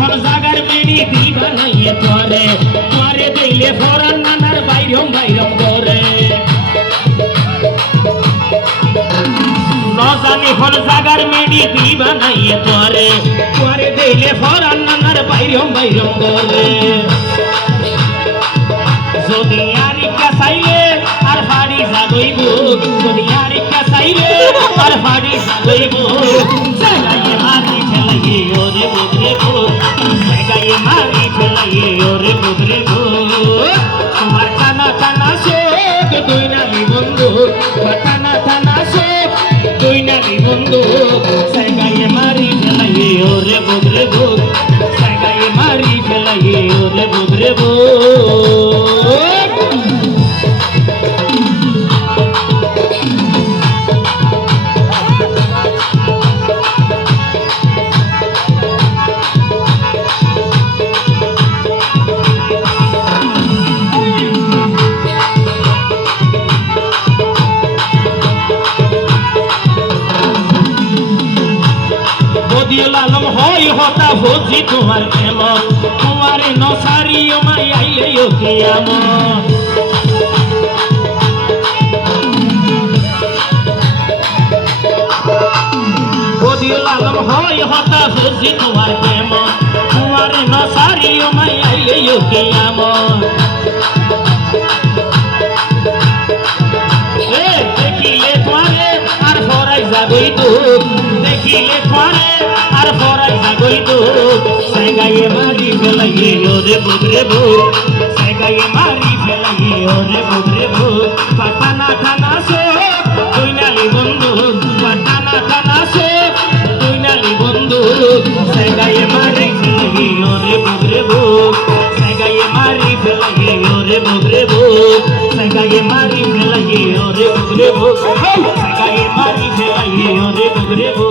হর জাগার মেডি দিবা নাইয়ে তোরে তোরে দিলে ফরান নানার বাইরম বাইরম করে নজানি হর জাগার মেডি দিবা নাইয়ে তোরে তোরে দিলে ফরান নানার বাইরম বাইরম করে আরি কাসাইলে আর হাড়ি জাগইব যদি আরি হাড়ি জাগইব জাগাইয়ে মারি ফেলাইয়ে ওরে বুদরে গো। জাগাইয়ে মারি ফেলাইয়ে ওরে বুদরে গো। তোমার টানা টানা শোক, দুই নামি বন্ধু। তোমার টানা টানা শোক, দুই নামি বন্ধু। জাগাইয়ে মারি ফেলাইয়ে ওরে বুদরে গো। জাগাইয়ে মারি ফেলাইয়ে ওরে বদিল আলম হয় হতা ভোজি তোমার কেমন তোমার নসারি মাই আইলে ওকে আমন বদিল আলম হয় হতা ভোজি তোমার কেমন তোমার নসারি মাই আইলে ওকে আমন এ, দেখিলে তোমারে আর ফরাই যাবই তো দেখিলে তোমারে সেগাইয়ে মারি ফেলাইয়ে, ওরে বুদরে বো সেগাইয়ে মারি ফেলাইয়ে, ওরে বুদরে বো পাটানা টানা সো তুই নালি বন্ধু পাটানা টানা সো তুই নালি বন্ধু। সেগাইয়ে মারি ফেলাইয়ে, ওরে বুদরে বো সেগাইয়ে মারি ফেলাইয়ে, ওরে বুদরে বো সেগাইয়ে মারি ফেলাইয়ে, ওরে বুদরে বো সেগাইয়ে মারি ফেলাইয়ে, ওরে বুদরে বো